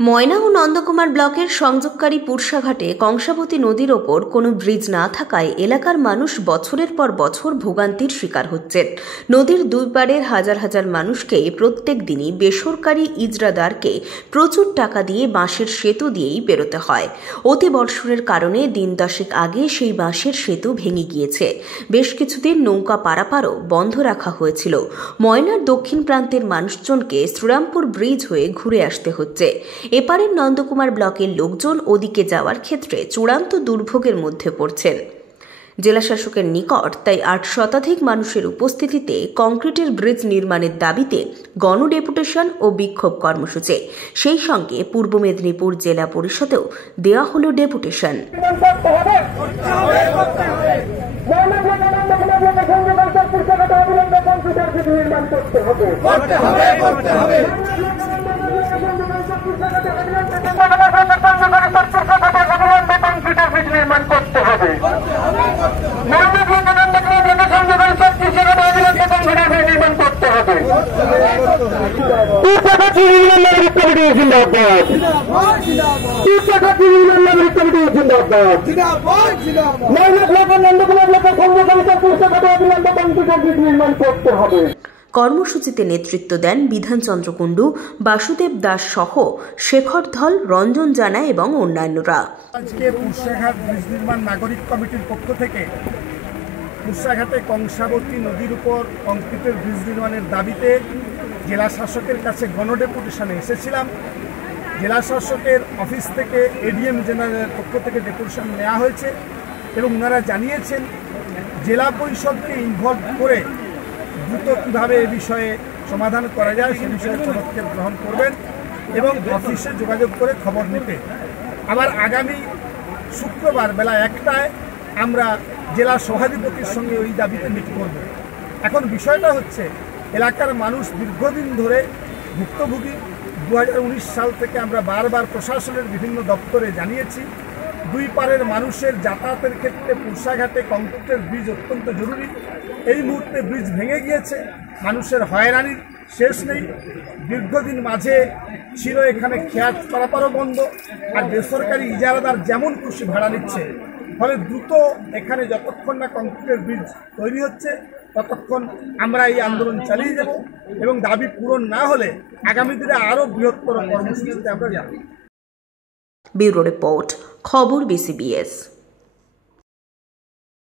ময়না ও নন্দকুমার ব্লকের সংযোগকারী পুরসাঘাটে কংসাবতী নদীর ওপর কোনো ব্রিজ না থাকায় এলাকার মানুষ বছরের পর বছর ভোগান্তির শিকার হচ্ছেন। নদীর দুই পাড়ের হাজার হাজার মানুষকে প্রত্যেক দিনই বেসরকারি ইজরাদারকে প্রচুর টাকা দিয়ে বাঁশের সেতু দিয়েই বেরোতে হয়। অতি বর্ষণের কারণে দিন দশেক আগে সেই বাঁশের সেতু ভেঙে গিয়েছে। বেশ কিছুদিন নৌকা পারাপারও বন্ধ রাখা হয়েছিল। ময়নার দক্ষিণ প্রান্তের মানুষজনকে শ্রীরামপুর ব্রিজ হয়ে ঘুরে আসতে হচ্ছে। এপারের নন্দকুমার ব্লকের লোকজন ওদিকে যাওয়ার ক্ষেত্রে চূড়ান্ত দুর্ভোগের মধ্যে পড়ছেন। জেলা শাসকের নিকট তাই ৮ শতাধিক মানুষের উপস্থিতিতে কংক্রিটের ব্রিজ নির্মাণের দাবিতে গণডেপুটেশন ও বিক্ষোভ কর্মসূচি। সেই সঙ্গে পূর্ব মেদিনীপুর জেলা পরিষদেও দেওয়া হলো ডেপুটেশন। কর্মসূচিতে নেতৃত্ব দেন বিধানচন্দ্র কুণ্ডু, বাসুদেব দাস সহ শেখর ধল, রঞ্জন জানা এবং অন্যান্যরা। আজকে পুরসাঘাট ব্রিজ নির্মাণ নাগরিক কমিটির পক্ষ থেকে পুরসাঘাটে কংসাবতী নদীর উপর কংক্রিটের ব্রিজ নির্মাণের দাবিতে জেলা শাসকের কাছে গণডেপুটেশনে এসেছিলাম। জেলা শাসকের অফিস থেকে এডিএম জেনারেলের পক্ষ থেকে ডেপুটেশন নেওয়া হয়েছে এবং ওনারা জানিয়েছেন জেলা পরিষদকে ইনভলভ করে দ্রুত কীভাবে এ বিষয়ে সমাধান করা যায় সে বিষয়ে পদক্ষেপ গ্রহণ করবেন এবং অফিসে যোগাযোগ করে খবর নিতে। আবার আগামী শুক্রবার বেলা 1টায় আমরা জেলা সভাধিপতির সঙ্গে ওই দাবিতে মিট করব। এখন বিষয়টা হচ্ছে এলাকার মানুষ দীর্ঘদিন ধরে ভুক্তভোগী। 2019 সাল থেকে আমরা বারবার প্রশাসনের বিভিন্ন দপ্তরে জানিয়েছি দুই পারের মানুষের যাতায়াতের ক্ষেত্রে পুরসাঘাটে কংক্রিটের ব্রিজ অত্যন্ত জরুরি। এই মুহূর্তে ব্রিজ ভেঙে গিয়েছে, মানুষের হয়রানির শেষ নেই। দীর্ঘদিন মাঝে ছিল এখানে খেয়াত পারাপারও বন্ধ, আর বেসরকারি ইজারাদার যেমন খুশি ভাড়া নিচ্ছে। ফলে দ্রুত এখানে যতক্ষণ না কংক্রিটের ব্রিজ তৈরি হচ্ছে ততক্ষণ আমরা এই আন্দোলন চালিয়ে যাব এবং দাবি পূরণ না হলে আগামী দিনে আরও বৃহত্তর কর্মসূচিতে আমরা যাব। ব্যুরো রিপোর্ট, খবর BCBS।